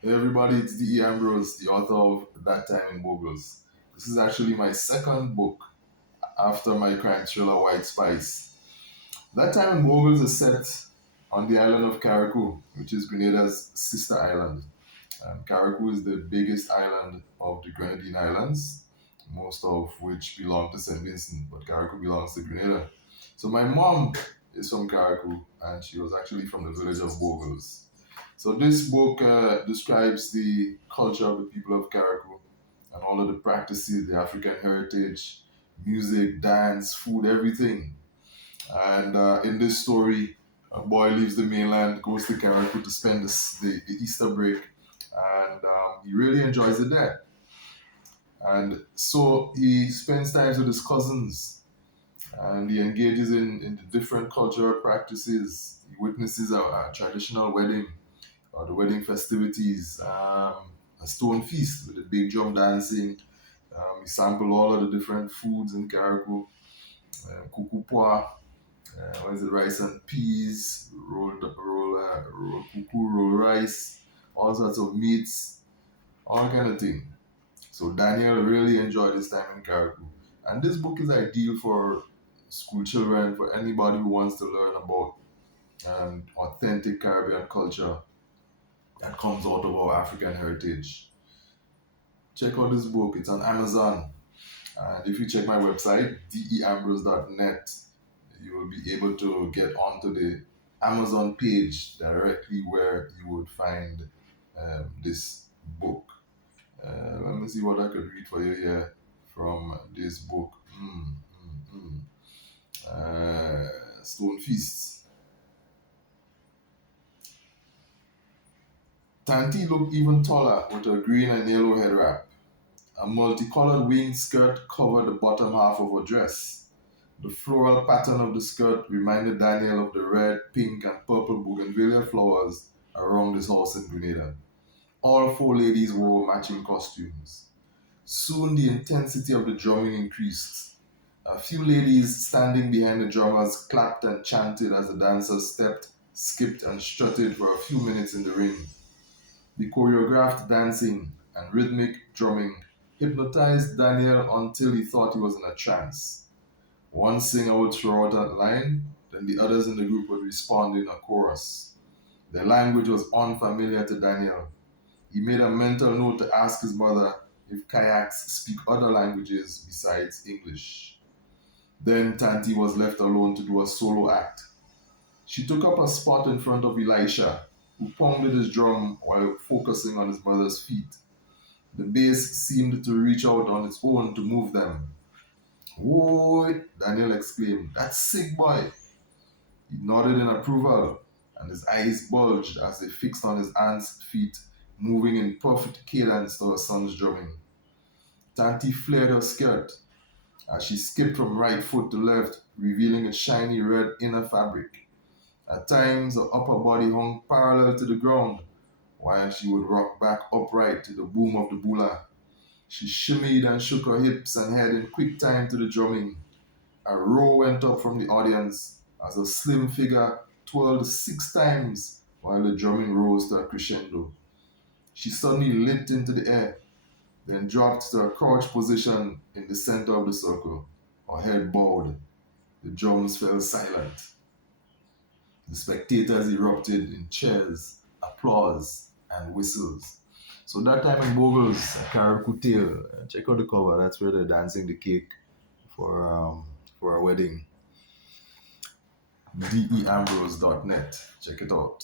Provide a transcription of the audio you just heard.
Hey everybody, it's D.E. Ambrose, the author of That Time in Bogles. This is actually my second book after my crime thriller White Spice. That Time in Bogles is set on the island of Carriacou, which is Grenada's sister island. Carriacou is the biggest island of the Grenadine Islands, most of which belong to St. Vincent, but Carriacou belongs to Grenada. So my mom is from Carriacou, and she was actually from the village of Bogles. So this book describes the culture of the people of Carriacou and all of the practices, the African heritage, music, dance, food, everything. And in this story, a boy leaves the mainland, goes to Carriacou to spend the Easter break, and he really enjoys it there. And so he spends time with his cousins, and he engages in the different cultural practices. He witnesses a traditional wedding or the wedding festivities, a stone feast with a big drum dancing. We sample all of the different foods in Carriacou, kukupwa, what is it, rice and peas, roll kuku, roll rice, all sorts of meats, all kind of thing. So Daniel really enjoyed his time in Carriacou. And this book is ideal for school children, for anybody who wants to learn about authentic Caribbean culture that comes out of our African heritage. Check out this book, it's on Amazon. And if you check my website, deambrose.net, you will be able to get onto the Amazon page directly where you would find this book. Let me see what I could read for you here from this book. Stone Feasts. Tanti looked even taller with her green and yellow head wrap. A multicolored winged skirt covered the bottom half of her dress. The floral pattern of the skirt reminded Daniel of the red, pink, and purple bougainvillea flowers around his house in Grenada. All four ladies wore matching costumes. Soon the intensity of the drumming increased. A few ladies standing behind the drummers clapped and chanted as the dancers stepped, skipped, and strutted for a few minutes in the ring. The choreographed dancing and rhythmic drumming hypnotized Daniel until he thought he was in a trance. One singer would throw out a line, then the others in the group would respond in a chorus. The language was unfamiliar to Daniel. He made a mental note to ask his mother if kayaks speak other languages besides English. Then Tanti was left alone to do a solo act. She took up a spot in front of Elisha, who pounded his drum while focusing on his mother's feet. The bass seemed to reach out on its own to move them. "Whoa!" Daniel exclaimed. "That's sick, boy!" He nodded in approval, and his eyes bulged as they fixed on his aunt's feet, moving in perfect cadence to her son's drumming. Tanti flared her skirt as she skipped from right foot to left, revealing its shiny red inner fabric. At times, her upper body hung parallel to the ground, while she would rock back upright to the boom of the bula. She shimmied and shook her hips and head in quick time to the drumming. A roar went up from the audience as her slim figure twirled 6 times while the drumming rose to a crescendo. She suddenly leaped into the air, then dropped to a crouch position in the center of the circle. Her head bowed. The drums fell silent. The spectators erupted in cheers, applause, and whistles. So that time in Bogles, Carriacou Tale, check out the cover. That's where they're dancing the cake for a wedding. deambrose.net. Check it out.